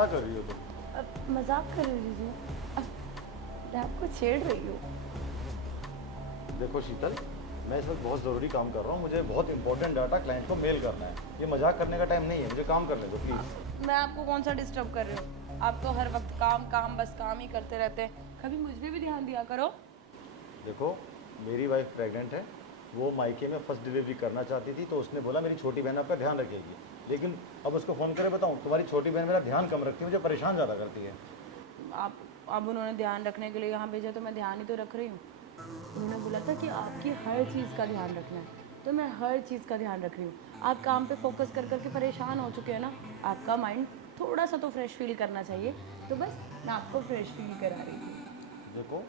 क्या कर रही हो तुम? अब मजाक कर रही हूँ। अब मैं आपको छेड़ रही हूँ। देखो शीतल, मैं इस वक्त बहुत ज़रूरी काम कर रहा हूँ, मुझे बहुत इंपॉर्टेंट डाटा क्लाइंट को मेल करना है। ये मजाक करने का टाइम नहीं है, मुझे काम करने दो प्लीज़। मैं आपको कौन सा डिस्टर्ब कर रही हूँ? आप तो हर वक्त काम काम बस काम ही करते रहते हैं। कभी मुझ पे भी ध्यान दिया करो। देखो, मेरी वाइफ प्रेग्नेंट है, वो मायके में फर्स्ट डिलीवरी करना चाहती थी, तो उसने बोला मेरी छोटी बहन आपका ध्यान रखेगी। लेकिन अब उसको फ़ोन करे बताऊँ, तुम्हारी छोटी बहन मेरा ध्यान कम रखती है, मुझे परेशान ज़्यादा करती है। आप अब उन्होंने ध्यान रखने के लिए यहाँ भेजा तो मैं ध्यान ही तो रख रही हूँ। उन्होंने बोला था कि आपकी हर चीज़ का ध्यान रखना है, तो मैं हर चीज़ का ध्यान रख रही हूँ। आप काम पे फोकस कर करके परेशान हो चुके हैं ना, आपका माइंड थोड़ा सा तो फ्रेश फील करना चाहिए। तो बस मैं आपको फ्रेश फील करा रही थी। देखो,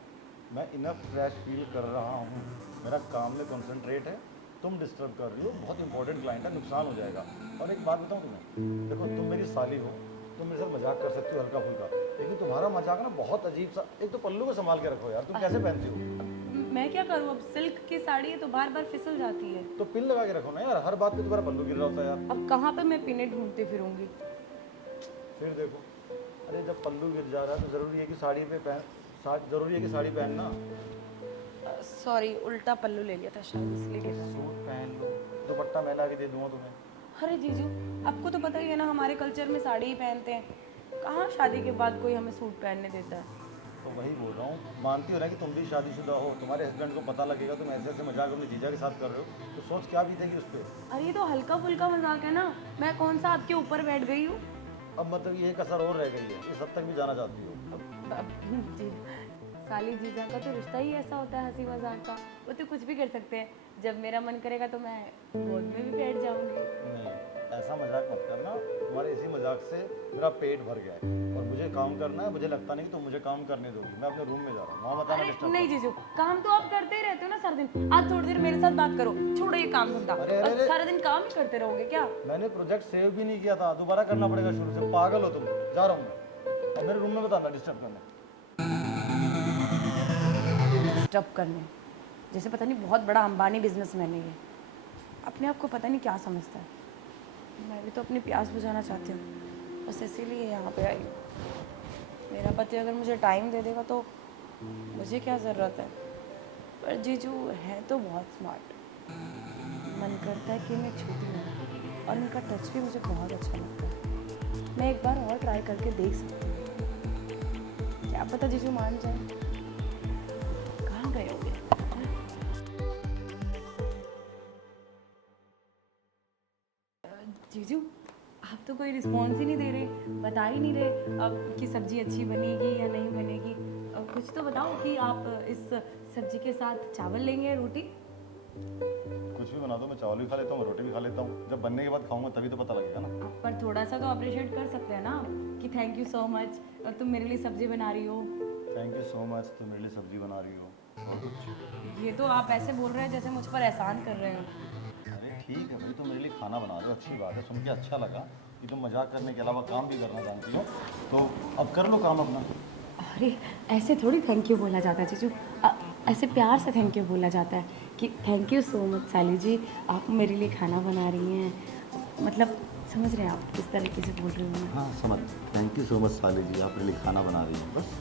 मैं इनफ फ्रेश फील कर रहा हूँ, मेरा काम में कंसंट्रेट है, तुम डिस्टर्ब कर रही हो, बहुत इंपॉर्टेंट क्लाइंट है, नुकसान हो जाएगा। और एक बात बताऊँ तुम्हें, देखो तुम मेरी साली हो, तुम मेरे साथ मजाक कर सकती हो हल्का फुल्का, लेकिन तुम्हारा मजाक ना बहुत अजीब सा। एक तो पल्लू को संभाल के रखो यार, तुम कैसे पहनती हो? मैं क्या करूँ, अब सिल्क की साड़ी है तो बार बार फिसल जाती है। तो पिन लगा के रखो ना यार, हर बात पे तुम्हारा पल्लू गिर रहा होता है यार। अब कहाँ पे मैं पिने ढूंढती फिरूंगी? फिर देखो, अरे जब पल्लू गिर जा रहा है तो ज़रूरी है कि साड़ी पे ज़रूरी है कि साड़ी पहनना। सॉरी, उल्टा पल्लू ले लिया था शायद इसलिए गिर रहा है। सूट पहन लो, दुपट्टा मैं ला के दे दूंगा तुम्हें। अरे जीजू, आपको तो पता ही है ना, हमारे कल्चर में साड़ी ही पहनते हैं। कहाँ शादी के बाद कोई हमें सूट पहनने देता है? तो वही बोल रहा हूँ, मानती हो ना कि तुम भी शादीशुदा हो, तुम्हारे हस्बैंड को पता लगेगा तुम ऐसे ऐसे मजाक अपने जीजा के साथ कर रहे हो, तो सोच क्या बीतेगी उस पर। अरे ये तो हल्का फुल्का मजाक है ना, मैं कौन सा आपके ऊपर बैठ गई हूँ? अब मतलब ये कसर और रह गई है, इस हद तक भी जाना चाहती हो? जी, साली जीजा का तो रिश्ता ही ऐसा होता है, हंसी मजाक का। वो तो कुछ भी कर सकते हैं। जब मेरा मन करेगा तो मैं गोद में भी बैठ जाऊंगी। नहीं, ऐसा मजाक मत करना, तुम्हारे इसी मजाक से मेरा पेट भर गया है और मुझे काम करना है। मुझे लगता नहीं कि तुम मुझे काम करने दोगी, मैं अपने रूम में जा रहा हूँ, वहाँ बताना अरे डिस्टर्ब। नहीं जीजू, काम तो आप करते ही रहते हो ना सारा दिन। आज थोड़ी देर मेरे साथ बात करो, छोड़ो ये काम धंधा। अरे, अरे, अब अरे। सारा दिन काम ही करते रहोगे क्या? मैंने प्रोजेक्ट सेव भी नहीं किया था, दोबारा करना पड़ेगा शुरू से। पागल हो तुम, जा रहा हूँ मैं, और मेरे रूम में बताना डिस्टर्ब करना। डिस्टर्ब करने जैसे पता नहीं बहुत बड़ा अंबानी बिजनेसमैन है ये। अपने आप को पता नहीं क्या समझता है। मैं भी तो अपनी प्यास बुझाना चाहती हूँ, बस इसीलिए यहाँ पे आई हूँ। मेरा पति अगर मुझे टाइम दे देगा तो मुझे क्या ज़रूरत है। पर जीजू है तो बहुत स्मार्ट। मन करता है कि मैं छूती हूँ, और उनका टच भी मुझे बहुत अच्छा लगता है। मैं एक बार और ट्राई करके देख सकती हूँ, क्या पता जीजू मान जाए। कहाँ गए होंगे? जीजू, आप तो कोई रिस्पॉन्स ही नहीं दे रहे, बता ही नहीं रहे अब कि सब्जी अच्छी बनेगी या नहीं बनेगी। अब कुछ तो बताओ कि आप इस सब्जी के साथ चावल लेंगे या रोटी? कुछ भी बना दो, मैं चावल भी खा लेता हूँ, रोटी भी खा लेता हूँ। जब बनने के बाद खाऊंगा तभी तो पता लगेगा ना। पर थोड़ा सा तो अप्रिशिएट कर सकते हैं ना कि थैंक यू सो मच, तुम मेरे लिए सब्जी बना रही हो। थैंक यू सो मच, तुम मेरे लिए सब्जी बना रही हो। और कुछ? ये तो आप ऐसे बोल रहे हैं जैसे मुझ पर एहसान कर रहे हो। अरे ठीक है भाई, तुम मेरे लिए खाना बना रहे हो, अच्छी बात है, सुन के अच्छा लगा कि तुम मजाक करने के अलावा काम भी करना जानती हो। तो अब कर लो काम अपना। अरे ऐसे थोड़ी थैंक यू बोला जाता है जीजू। ऐसे प्यार से थैंक यू बोला जाता है कि थैंक यू सो मच साली जी, आप मेरे लिए खाना बना रही हैं। मतलब समझ रहे हैं आप किस तरीके से बोल रही हूँ मैं? हाँ समझ, थैंक यू सो मच साली जी, आप मेरे लिए खाना बना रही हैं बस।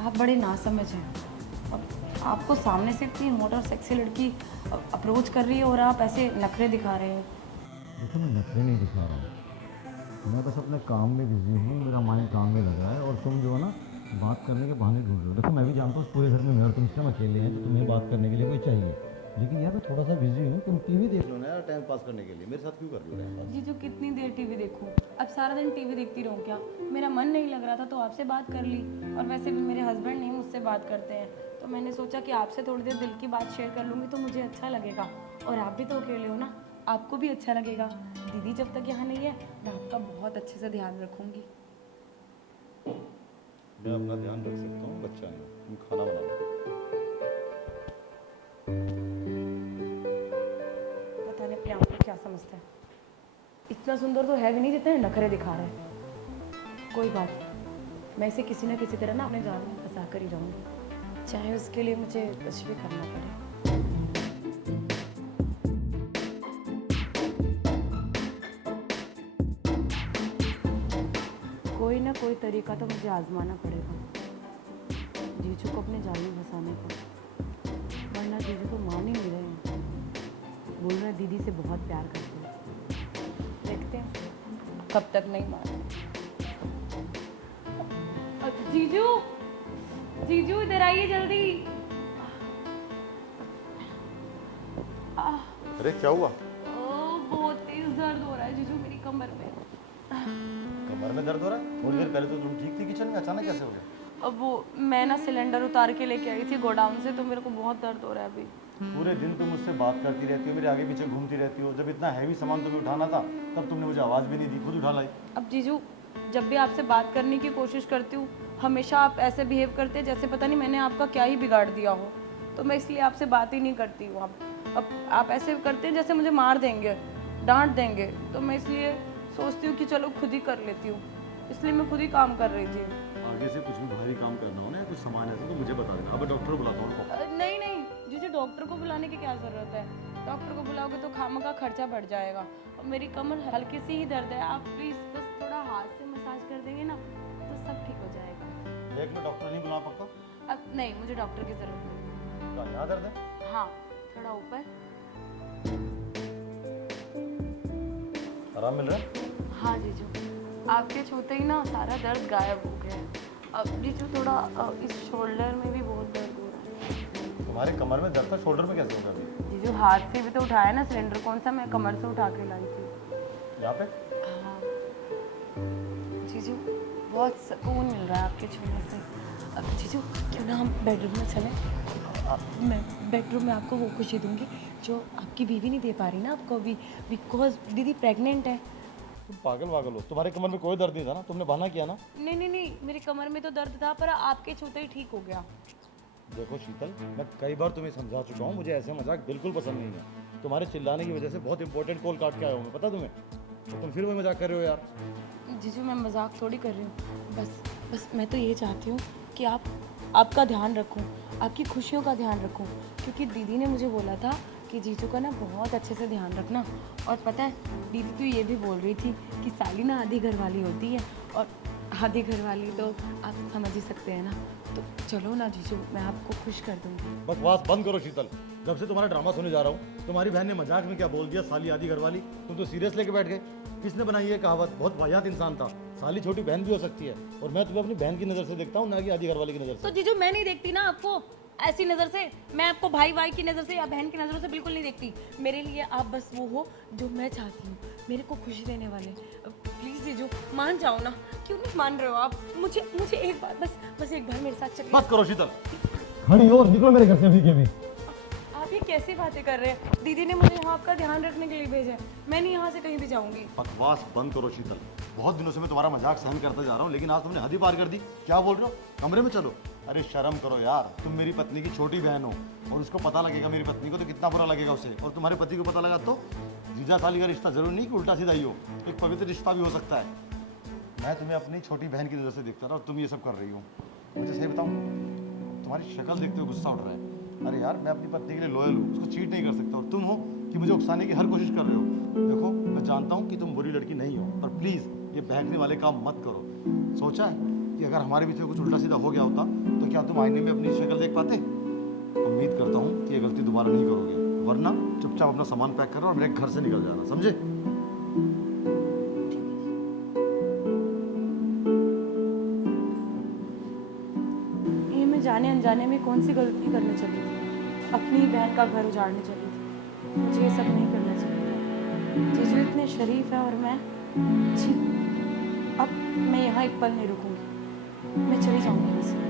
आप बड़े नासमझ हैं। अब आपको सामने से इतनी मोटर सेक्सी लड़की अप्रोच कर रही है और आप ऐसे नखरे दिखा रहे हैं। देखो मैं नखरे नहीं दिखा रहा हूँ, मैं बस अपने काम में बिजी हूँ, मेरा माइंड काम में लगा है, और तुम जो है ना बात करने के बहाने ढूंढ रहे हो। देखो मैं भी जानता हूँ पूरे घर में मैं और तुम सिर्फ अकेले हैं, तो तुम्हें बात करने के लिए कोई चाहिए, लेकिन यार मैं थोड़ा सा बिजी हूँ, तुम टीवी देख लो ना यार टाइम पास करने के लिए। मेरे साथ क्यों कर रही हो टाइम पास? जीजू कितनी देर टीवी देखूं? अब सारा दिन टीवी देखती रहूं क्या? मेरा मन नहीं लग रहा था तो आपसे बात कर ली। और वैसे भी मेरे हस्बैंड नहीं मुझसे बात करते हैं, तो मैंने सोचा कि आपसे थोड़ी देर दिल की बात शेयर कर लूँगी तो मुझे अच्छा लगेगा। और आप भी तो अकेले हो ना, आपको भी अच्छा लगेगा। दीदी जब तक यहाँ नहीं है मैं आपका बहुत अच्छे से ध्यान रखूँगी। मैं अपना ध्यान रख सकता हूँ, बच्चा नहीं, तुम खाना बनाओ। पता नहीं अपने आप को क्या समझता है। इतना सुंदर तो है भी नहीं जितने नखरे दिखा रहे हैं। कोई बात नहीं, मैं इसे किसी न किसी तरह ना अपने जाल में फंसा कर ही रहूँगी, चाहे उसके लिए मुझे कुछ भी करना पड़े। कोई ना कोई तरीका तो मुझे आजमाना पड़ेगा जीजू को अपने जाल में फंसाने का, वरना जीजू तो मान ही नहीं रहे हैं। बोल रहे हैं दीदी से बहुत प्यार करते हैं। देखते हैं कब तक नहीं माने। जीजू, जीजू इधर आइए जल्दी। अरे क्या हुआ? बहुत तेज दर्द हो रहा है जीजू मेरी कमर में। कमर में दर्द हो रहा है? थोड़ी देर पहले तो तुम ठीक थी किचन में, अचानक कैसे हो गया? अब वो मैं ना सिलेंडर उतार के लेके आई थी गोडाउन से, तो मेरे को बहुत दर्द हो रहा है अभी। पूरे दिन तुम मुझसे बात करती रहती हो, मेरे आगे पीछे घूमती रहती हो। जब इतना हैवी सामान तुम्हें उठाना था तब तुमने मुझे आवाज़ भी नहीं दी, खुद उठा लाई। अब जीजू जब भी आपसे बात करने की कोशिश करती हूँ हमेशा आप ऐसे बिहेव करते हैं जैसे पता नहीं मैंने आपका क्या ही बिगाड़ दिया हो, तो मैं इसलिए आपसे बात ही नहीं करती हूँ। अब आप ऐसे करते हैं जैसे मुझे मार देंगे, डांट देंगे, तो मैं इसलिए सोचती हूँ कि चलो खुद ही कर लेती हूँ, इसलिए मैं खुद ही काम कर रही थी। आगे से कुछ भी भारी काम करना हो ना, कुछ सामान ऐसा तो मुझे बता देना। अब डॉक्टर बुलाता हूँ। नहीं नहीं जीजू, डॉक्टर को बुलाने की क्या ज़रूरत है? डॉक्टर को बुलाओगे तो खामखा खर्चा बढ़ जाएगा। और मेरी कमर हल्की सी ही दर्द है, आप प्लीज़ बस थोड़ा हाथ से मसाज कर देंगे ना तो सब ठीक हो जाएगा। देख लो, डॉक्टर नहीं बुला पक्का? अब नहीं, मुझे डॉक्टर की ज़रूरत नहीं। क्या यहाँ दर्द है? हाँ थोड़ा ऊपर। आराम मिल रहा है? हाँ जीजू, आपके छूते ही ना सारा दर्द गायब हो गया है। अब जीजू थोड़ा इस शोल्डर में भी बहुत दर्द हो रहा है। तुम्हारे कमर में दर्द था, शोल्डर में कैसे होगा अभी? जीजू हाथ से भी तो उठाया ना सिलेंडर, कौन सा मैं कमर से उठा के लाई थी। यहाँ पे? हाँ जीजू, बहुत सुकून मिल रहा है आपके छूने से। अब जीजू क्यों ना हम बेडरूम में चलें? मैं बेडरूम में आपको वो खुशी दूंगी जो आपकी बीवी नहीं दे पा रही ना आपको अभी, बिकॉज दीदी प्रेग्नेंट है। तुम पागल वागल हो, तुम्हारे कमर में कोई दर्द नहीं था ना, तुमने बहाना किया ना। नहीं नहीं नहीं, मेरी कमर में तो दर्द था पर आपके छूते ही ठीक हो गया। देखो शीतल, मैं कई बार तुम्हें समझा चुका हूँ, मुझे ऐसे मजाक बिल्कुल पसंद नहीं है। तुम्हारे चिल्लाने की वजह से बहुत इंपॉर्टेंट कॉल काट के आया हूँ मैं, पता तुम्हें? तो तुम फिर वही मजाक कर रहे हो यार। जीजू मैं मजाक थोड़ी कर रही हूँ, बस मैं तो ये चाहती हूँ कि आपका ध्यान रखूँ, आपकी खुशियों का ध्यान रखूँ, क्योंकि दीदी ने मुझे बोला था कि जीजू का ना बहुत अच्छे से ध्यान रखना। और पता है दीदी तो ये भी बोल रही थी कि साली ना आधी घरवाली होती है, और आधी घरवाली तो आप समझ ही सकते हैं ना। तो चलो ना जीजू, मैं आपको खुश कर दूँगी। बकवास बंद करो शीतल, जब से तुम्हारा ड्रामा सुने जा रहा हूँ। तुम्हारी बहन ने मजाक में क्या बोल दिया, साली आधी घरवाली, तुम तो सीरियस लेके बैठ गए। किसने बनाई ये कहावत? बहुत वाहियात इंसान था। साली छोटी बहन भी हो सकती है, और मैं तुम्हें अपनी बहन की नज़र से देखता हूँ, ना कि आधी घरवाली की नज़र से। तो जीजू मैं नहीं देखती ना आपको ऐसी नज़र से, मैं आपको भाई भाई की नज़र से या बहन की नज़रों से बिल्कुल नहीं देखती। मेरे लिए आप बस वो हो जो मैं चाहती हूँ, मेरे को खुशी देने वाले। प्लीज़ जीजू मान जाओ ना, क्यों नहीं मान रहे हो आप? मुझे एक बार बस एक बार मेरे साथ चलिए। बात करो शीतल, खड़ी हो, निकलो मेरे घर से अभी के अभी। आप ये कैसी बातें कर रहे हैं? दीदी ने मुझे यहाँ आपका ध्यान रखने के लिए भेजा है, मैं नहीं यहाँ से कहीं भी जाऊँगी। बकवास बंद करो शीतल, बहुत दिनों से मैं तुम्हारा मजाक सहन करता जा रहा हूँ, लेकिन आज तुमने हद ही पार कर दी। क्या बोल रहे हो? कमरे में चलो। अरे शर्म करो यार, तुम मेरी पत्नी की छोटी बहन हो, और उसको पता लगेगा मेरी पत्नी को तो कितना बुरा लगेगा उसे, और तुम्हारे पति को पता लगा तो जीजा साली का रिश्ता जरूर नहीं कि उल्टा सीधा ही हो, एक पवित्र रिश्ता भी हो सकता है। मैं तुम्हें अपनी छोटी बहन की नज़र से देखता रहा और तुम ये सब कर रही हो। मुझे सही बताऊँ, तुम्हारी शक्ल देखते हुए गुस्सा उठ रहा है। अरे यार, मैं अपनी पत्नी के लिए लॉयल हूँ, उसको चीट नहीं कर सकता, और तुम हो कि मुझे उकसाने की हर कोशिश कर रहे हो। देखो मैं जानता हूँ कि तुम बुरी लड़की नहीं हो, पर प्लीज़ ये बहकने वाले काम मत करो। सोचा है कि अगर हमारे बीच में कुछ उल्टा सीधा हो गया होता तो क्या तुम आईने में अपनी शक्ल देख पाते? उम्मीद करता हूँ कि ये गलती दोबारा नहीं करोगे, वरना चुपचाप अपना सामान पैक करो और मेरे घर से निकल जाना, समझे? ये मैं जाने अनजाने में कौन सी गलती करने चली थी? अपनी ही बहन का घर उजाड़ने चली थी। मुझे ये सब नहीं करना चाहिए था। जीजू इतने शरीफ है और मैं जी, अब मैं यहाँ एक पल नहीं रुकूंगी, मैं चली जाऊंगी यहाँ से।